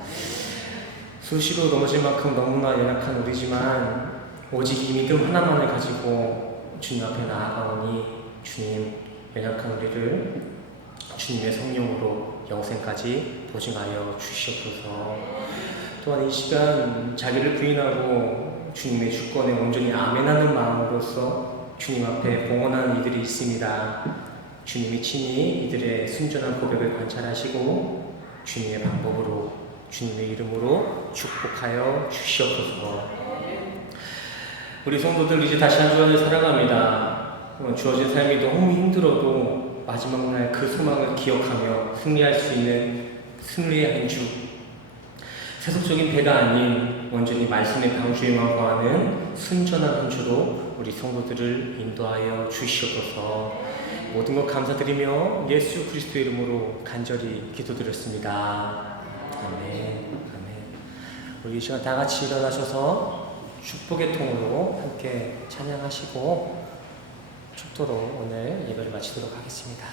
수시로 넘어질 만큼 너무나 연약한 우리지만 오직 이 믿음 하나만을 가지고 주님 앞에 나아가오니 주님, 연약한 우리를 주님의 성령으로 영생까지 보증하여 주시옵소서. 또한 이 시간 자기를 부인하고 주님의 주권에 온전히 아멘하는 마음으로서 주님 앞에 봉헌하는 이들이 있습니다. 주님이 친히 이들의 순전한 고백을 관찰하시고 주님의 방법으로, 주님의 이름으로 축복하여 주시옵소서. 우리 성도들 이제 다시 한 주간을 살아갑니다. 주어진 삶이 너무 힘들어도 마지막 날 그 소망을 기억하며 승리할 수 있는 승리의 한 주, 세속적인 배가 아닌 온전히 말씀의 방주에만 거하는 순전한 한 주로 우리 성도들을 인도하여 주시옵소서. 모든 것 감사드리며 예수 그리스도의 이름으로 간절히 기도드렸습니다. 아멘. 아멘. 우리 이 시간 다 같이 일어나셔서 축복의 통으로 함께 찬양하시고 축도로 오늘 예배를 마치도록 하겠습니다.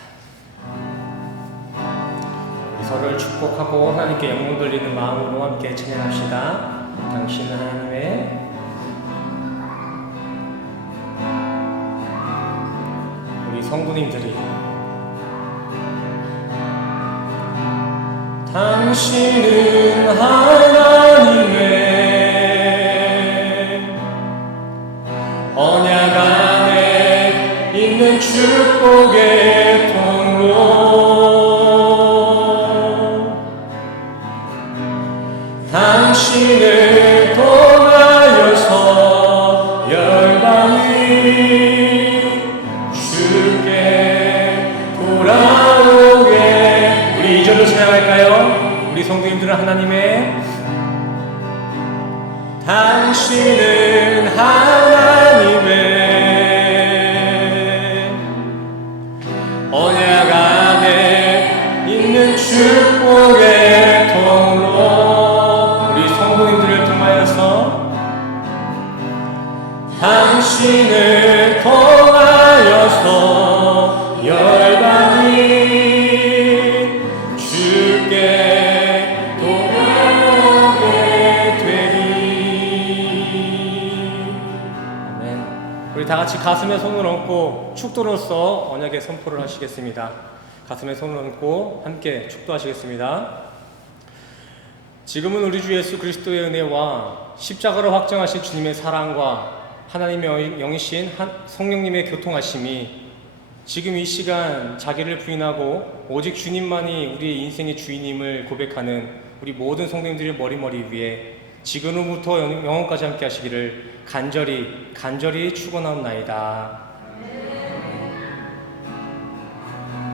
우리 서로를 축복하고 하나님께 영광 돌리는 마음으로 함께 찬양합시다. 당신은 하나님의 우리 성도님들이 당신은 하나님의 언약 안에 있는 축복의 통로, 당신을 통하여서 열방이 주께 돌아오게. 우리 이 절로 찬양할까요? 우리 성도님들은 하나님의 당신은 하나님의 언약 안에 있는 축복의 통로, 우리 성도님들을 통하여서 당신을 통하여서 열방이 주께 돌아오게 되리. 아멘. 우리 다 같이 가슴에 손을 얹고 축도로서 언약의 선포를 하시겠습니다. 가슴에 손을 얹고 함께 축도하시겠습니다. 지금은 우리 주 예수 그리스도의 은혜와 십자가로 확정하신 주님의 사랑과 하나님의 영이신 성령님의 교통하심이 지금 이 시간 자기를 부인하고 오직 주님만이 우리의 인생의 주인임을 고백하는 우리 모든 성도님들의 머리 위에 지금부터 영원까지 함께 하시기를 간절히 축원하옵나이다.